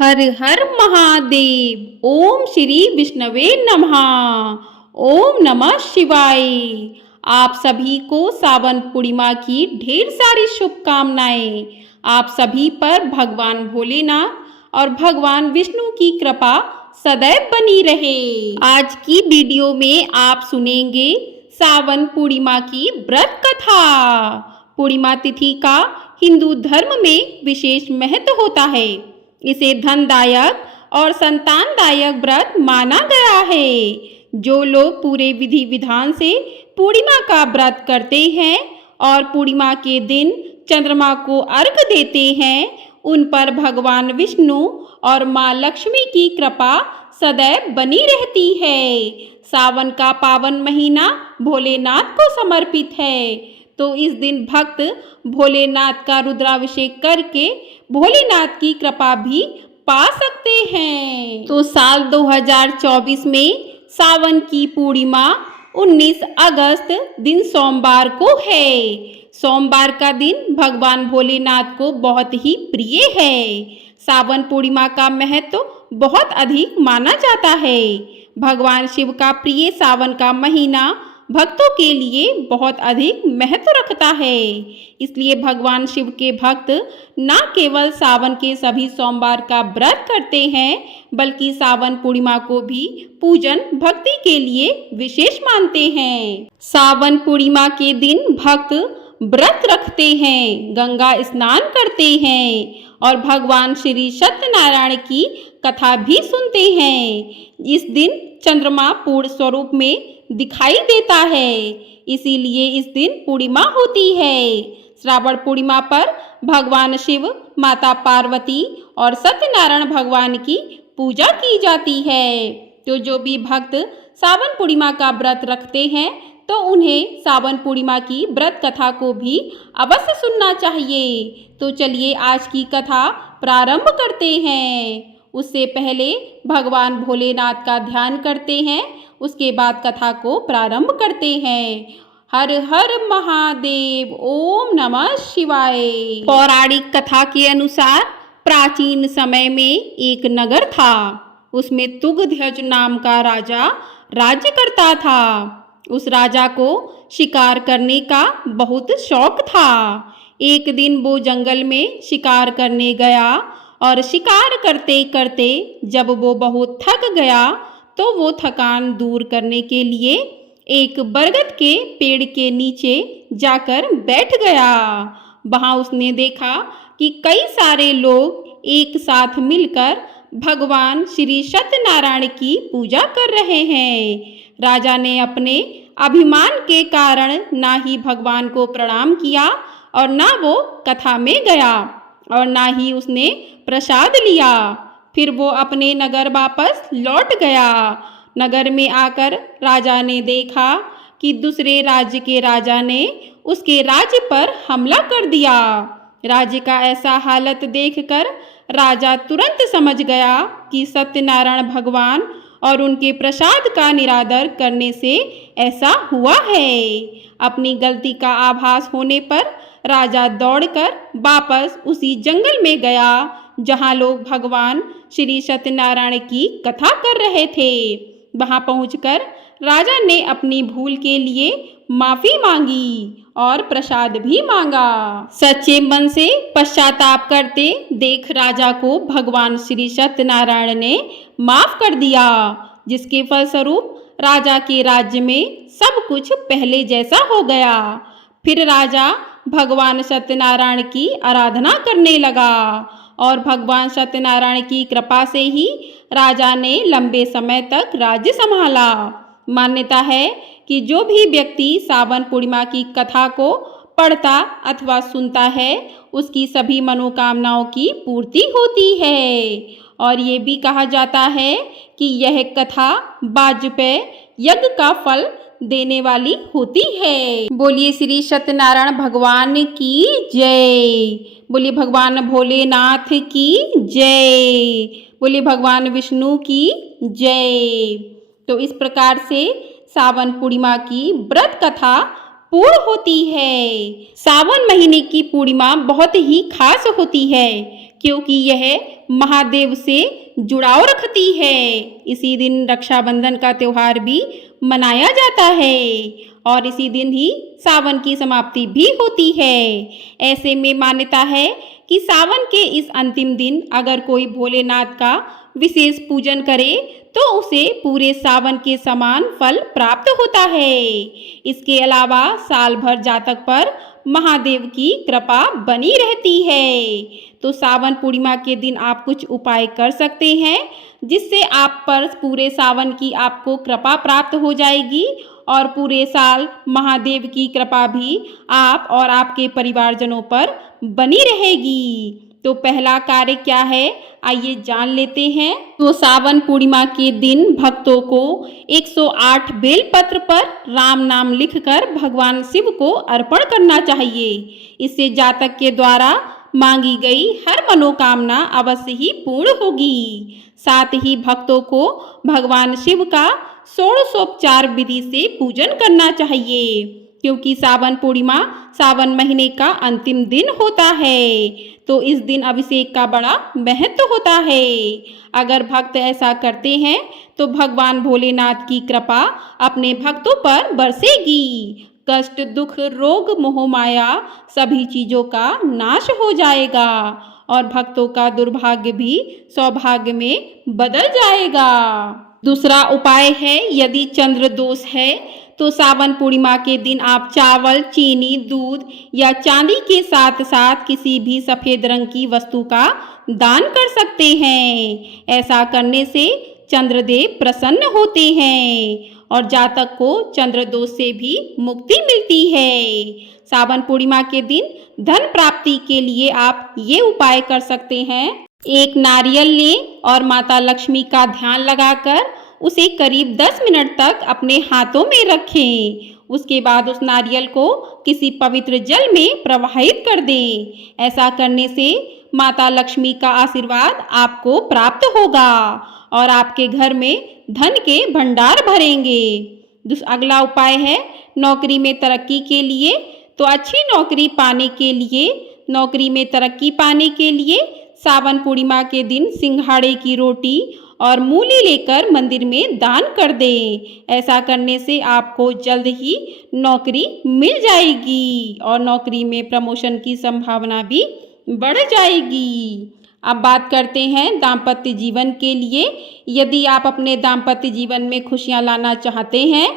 हर हर महादेव। ओम श्री विष्णवे नमः। ओम नमः शिवाय। आप सभी को सावन पूर्णिमा की ढेर सारी शुभकामनाएं। आप सभी पर भगवान भोलेनाथ और भगवान विष्णु की कृपा सदैव बनी रहे। आज की वीडियो में आप सुनेंगे सावन पूर्णिमा की व्रत कथा। पूर्णिमा तिथि का हिंदू धर्म में विशेष महत्व होता है। इसे धनदायक और संतानदायक व्रत माना गया है। जो लोग पूरे विधि विधान से पूर्णिमा का व्रत करते हैं और पूर्णिमा के दिन चंद्रमा को अर्घ्य देते हैं, उन पर भगवान विष्णु और माँ लक्ष्मी की कृपा सदैव बनी रहती है। सावन का पावन महीना भोलेनाथ को समर्पित है, तो इस दिन भक्त भोलेनाथ का रुद्राभिषेक करके भोलेनाथ की कृपा भी पा सकते हैं। तो साल 2024 में सावन की पूर्णिमा 19 अगस्त दिन सोमवार को है। सोमवार का दिन भगवान भोलेनाथ को बहुत ही प्रिय है। सावन पूर्णिमा का महत्व बहुत अधिक माना जाता है। भगवान शिव का प्रिय सावन का महीना भक्तों के लिए बहुत अधिक महत्व रखता है। इसलिए भगवान शिव के भक्त न केवल सावन के सभी सोमवार का व्रत करते हैं, बल्कि सावन पूर्णिमा को भी पूजन भक्ति के लिए विशेष मानते हैं। सावन पूर्णिमा के दिन भक्त व्रत रखते हैं, गंगा स्नान करते हैं और भगवान श्री सत्यनारायण की कथा भी सुनते हैं। इस दिन चंद्रमा पूर्ण स्वरूप में दिखाई देता है, इसीलिए इस दिन पूर्णिमा होती है। श्रावण पूर्णिमा पर भगवान शिव, माता पार्वती और सत्यनारायण भगवान की पूजा की जाती है। तो जो भी भक्त सावन पूर्णिमा का व्रत रखते हैं, तो उन्हें सावन पूर्णिमा की व्रत कथा को भी अवश्य सुनना चाहिए। तो चलिए आज की कथा प्रारंभ करते हैं। उससे पहले भगवान भोलेनाथ का ध्यान करते हैं, उसके बाद कथा को प्रारंभ करते हैं। हर हर महादेव। ओम नमः शिवाय। पौराणिक कथा के अनुसार प्राचीन समय में एक नगर था। उसमें तुगध्यज नाम का राजा राज्य करता था। उस राजा को शिकार करने का बहुत शौक था। एक दिन वो जंगल में शिकार करने गया और शिकार करते करते जब वो बहुत थक गया, तो वो थकान दूर करने के लिए एक बरगद के पेड़ के नीचे जाकर बैठ गया। वहाँ उसने देखा कि कई सारे लोग एक साथ मिलकर भगवान श्री सत्यनारायण की पूजा कर रहे हैं। राजा ने अपने अभिमान के कारण ना ही भगवान को प्रणाम किया और ना वो कथा में गया और ना ही उसने प्रसाद लिया। फिर वो अपने नगर वापस लौट गया। नगर में आकर राजा ने देखा कि दूसरे राज्य के राजा ने उसके राज्य पर हमला कर दिया। राज्य का ऐसा हालत देखकर राजा तुरंत समझ गया कि सत्यनारायण भगवान और उनके प्रसाद का निरादर करने से ऐसा हुआ है। अपनी गलती का आभास होने पर राजा दौड़कर वापस उसी जंगल में गया जहाँ लोग भगवान श्री सत्यनारायण की कथा कर रहे थे। वहाँ पहुंचकर राजा ने अपनी भूल के लिए माफी मांगी और प्रसाद भी मांगा। सच्चे मन से पश्चाताप करते देख राजा को भगवान श्री सत्यनारायण ने माफ कर दिया, जिसके फलस्वरूप राजा के राज्य में सब कुछ पहले जैसा हो गया। फिर राजा भगवान सत्यनारायण की आराधना करने लगा और भगवान सत्यनारायण की कृपा से ही राजा ने लंबे समय तक राज्य संभाला। मान्यता है कि जो भी व्यक्ति सावन पूर्णिमा की कथा को पढ़ता अथवा सुनता है, उसकी सभी मनोकामनाओं की पूर्ति होती है। और ये भी कहा जाता है कि यह कथा वाजपेय यज्ञ का फल देने वाली होती है। बोलिए श्री सत्यनारायण भगवान की जय। बोलिए भगवान भोलेनाथ की जय। बोलिए भगवान विष्णु की जय। तो इस प्रकार से सावन पूर्णिमा की व्रत कथा पूर्ण होती है। सावन महीने की पूर्णिमा बहुत ही खास होती है, क्योंकि यह महादेव से जुड़ाव रखती है। इसी दिन रक्षाबंधन का त्यौहार भी मनाया जाता है और इसी दिन ही सावन की समाप्ति भी होती है। ऐसे में मान्यता है कि सावन के इस अंतिम दिन अगर कोई भोलेनाथ का विशेष पूजन करे तो उसे पूरे सावन के समान फल प्राप्त होता है। इसके अलावा साल भर जातक पर महादेव की कृपा बनी रहती है। तो सावन पूर्णिमा के दिन आप कुछ उपाय कर सकते हैं जिससे आप पर पूरे सावन की आपको कृपा प्राप्त हो जाएगी और पूरे साल महादेव की कृपा भी आप और आपके परिवारजनों पर बनी रहेगी। तो पहला कार्य क्या है, आइए जान लेते हैं। तो सावन पूर्णिमा के दिन भक्तों को 108 बेलपत्र पर राम नाम लिखकर भगवान शिव को अर्पण करना चाहिए। इससे जातक के द्वारा मांगी गई हर मनोकामना अवश्य ही पूर्ण होगी। साथ ही भक्तों को भगवान शिव का षोडशोपचार विधि से पूजन करना चाहिए, क्योंकि सावन पूर्णिमा सावन महीने का अंतिम दिन होता है। तो इस दिन अभिषेक का बड़ा महत्व होता है। अगर भक्त ऐसा करते हैं तो भगवान भोलेनाथ की कृपा अपने भक्तों पर बरसेगी। कष्ट, दुख, रोग, मोह माया सभी चीज़ों का नाश हो जाएगा और भक्तों का दुर्भाग्य भी सौभाग्य में बदल जाएगा। दूसरा उपाय है, यदि चंद्र दोष है तो सावन पूर्णिमा के दिन आप चावल, चीनी, दूध या चांदी के साथ साथ किसी भी सफ़ेद रंग की वस्तु का दान कर सकते हैं। ऐसा करने से चंद्रदेव प्रसन्न होते हैं और जातक को चंद्र दोष से भी मुक्ति मिलती है। सावन पूर्णिमा के दिन धन प्राप्ति के लिए आप ये उपाय कर सकते हैं। एक नारियल लें और माता लक्ष्मी का ध्यान लगाकर उसे करीब 10 मिनट तक अपने हाथों में रखें। उसके बाद उस नारियल को किसी पवित्र जल में प्रवाहित कर दें। ऐसा करने से माता लक्ष्मी का आशीर्वाद आपको प्राप्त होगा और आपके घर में धन के भंडार भरेंगे। अगला उपाय है नौकरी में तरक्की के लिए। तो अच्छी नौकरी पाने के लिए, नौकरी में तरक्की पाने के लिए सावन पूर्णिमा के दिन सिंघाड़े की रोटी और मूली लेकर मंदिर में दान कर दें। ऐसा करने से आपको जल्द ही नौकरी मिल जाएगी और नौकरी में प्रमोशन की संभावना भी बढ़ जाएगी। अब बात करते हैं दाम्पत्य जीवन के लिए। यदि आप अपने दाम्पत्य जीवन में खुशियां लाना चाहते हैं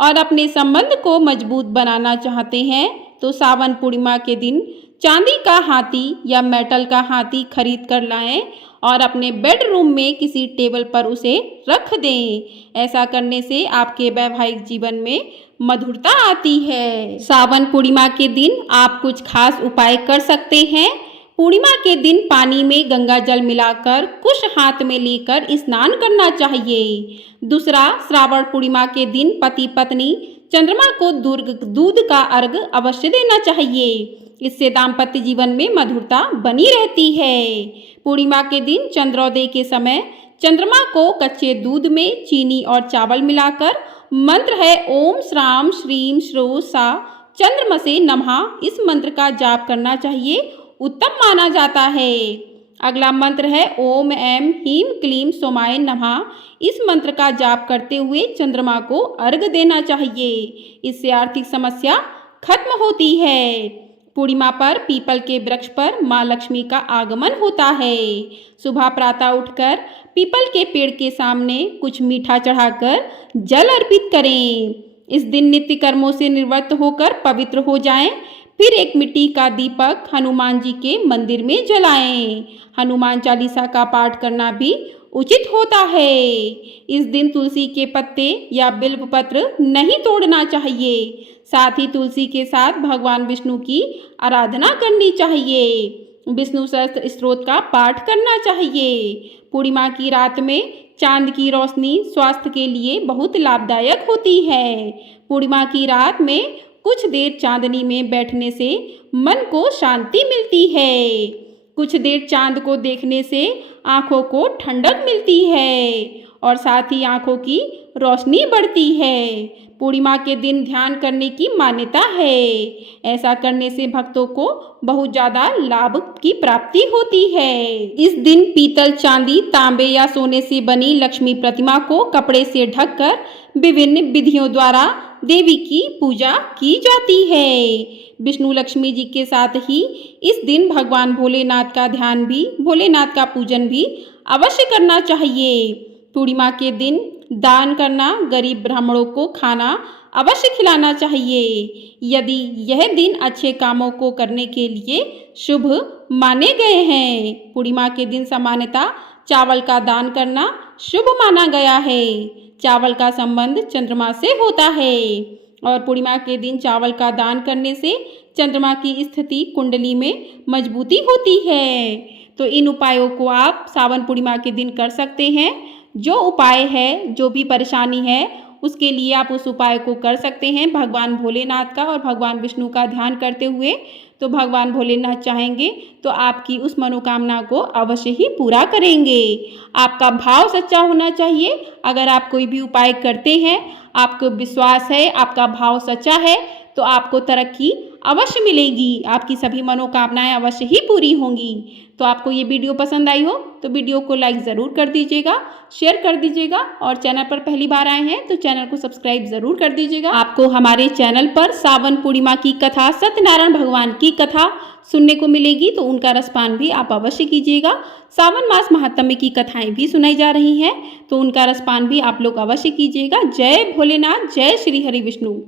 और अपने संबंध को मजबूत बनाना चाहते हैं तो सावन पूर्णिमा के दिन चांदी का हाथी या मेटल का हाथी खरीद कर लाएं और अपने बेडरूम में किसी टेबल पर उसे रख दें। ऐसा करने से आपके वैवाहिक जीवन में मधुरता आती है। सावन पूर्णिमा के दिन आप कुछ खास उपाय कर सकते हैं। पूर्णिमा के दिन पानी में गंगा जल मिलाकर कुश हाथ में लेकर स्नान करना चाहिए। दूसरा, श्रावण पूर्णिमा के दिन पति पत्नी चंद्रमा को दूध का अर्घ अवश्य देना चाहिए। इससे दाम्पत्य जीवन में मधुरता बनी रहती है। पूर्णिमा के दिन चंद्रोदय के समय चंद्रमा को कच्चे दूध में चीनी और चावल मिलाकर मंत्र है ओम श्राम श्रीम श्रो सा चंद्रमसे नमः, इस मंत्र का जाप करना चाहिए, उत्तम माना जाता है। अगला मंत्र है ओम ऐं ह्रीं क्लीं सोमाय नमः। इस मंत्र का जाप करते हुए चंद्रमा को अर्घ देना चाहिए। इससे आर्थिक समस्या खत्म होती है। पूर्णिमा पर पीपल के वृक्ष पर माँ लक्ष्मी का आगमन होता है। सुबह प्रातः उठकर पीपल के पेड़ के सामने कुछ मीठा चढ़ाकर जल अर्पित करें। इस दिन नित्य कर्मों से निवृत्त होकर पवित्र हो जाएं। फिर एक मिट्टी का दीपक हनुमान जी के मंदिर में जलाएं। हनुमान चालीसा का पाठ करना भी उचित होता है। इस दिन तुलसी के पत्ते या बिल्व पत्र नहीं तोड़ना चाहिए। साथ ही तुलसी के साथ भगवान विष्णु की आराधना करनी चाहिए। विष्णु सहस्त्र स्तोत्र का पाठ करना चाहिए। पूर्णिमा की रात में चांद की रोशनी स्वास्थ्य के लिए बहुत लाभदायक होती है। पूर्णिमा की रात में कुछ देर चांदनी में बैठने से मन को शांति मिलती है। कुछ देर चांद को देखने से आँखों को ठंडक मिलती है और साथ ही आँखों की रोशनी बढ़ती है। पूर्णिमा के दिन ध्यान करने की मान्यता है। ऐसा करने से भक्तों को बहुत ज़्यादा लाभ की प्राप्ति होती है। इस दिन पीतल, चांदी, तांबे या सोने से बनी लक्ष्मी प्रतिमा को कपड़े से ढककर विभिन्न विधियों द्वारा देवी की पूजा की जाती है। विष्णु लक्ष्मी जी के साथ ही इस दिन भगवान भोलेनाथ का पूजन भी अवश्य करना चाहिए। पूर्णिमा के दिन दान करना, गरीब ब्राह्मणों को खाना अवश्य खिलाना चाहिए। यदि यह दिन अच्छे कामों को करने के लिए शुभ माने गए हैं। पूर्णिमा के दिन सामान्यतः चावल का दान करना शुभ माना गया है। चावल का संबंध चंद्रमा से होता है और पूर्णिमा के दिन चावल का दान करने से चंद्रमा की स्थिति कुंडली में मजबूती होती है। तो इन उपायों को आप सावन पूर्णिमा के दिन कर सकते हैं। जो उपाय है, जो भी परेशानी है, उसके लिए आप उस उपाय को कर सकते हैं भगवान भोलेनाथ का और भगवान विष्णु का ध्यान करते हुए। तो भगवान भोलेनाथ चाहेंगे तो आपकी उस मनोकामना को अवश्य ही पूरा करेंगे। आपका भाव सच्चा होना चाहिए। अगर आप कोई भी उपाय करते हैं, आपको विश्वास है, आपका भाव सच्चा है, तो आपको तरक्की अवश्य मिलेगी। आपकी सभी मनोकामनाएं अवश्य ही पूरी होंगी। तो आपको ये वीडियो पसंद आई हो तो वीडियो को लाइक ज़रूर कर दीजिएगा, शेयर कर दीजिएगा और चैनल पर पहली बार आए हैं तो चैनल को सब्सक्राइब ज़रूर कर दीजिएगा। आपको हमारे चैनल पर सावन पूर्णिमा की कथा, सत्यनारायण भगवान की कथा सुनने को मिलेगी, तो उनका रसपान भी आप अवश्य कीजिएगा। सावन मास महात्म्य की कथाएं भी सुनाई जा रही हैं, तो उनका रसपान भी आप लोग अवश्य कीजिएगा। जय भोलेनाथ, जय श्री हरि विष्णु।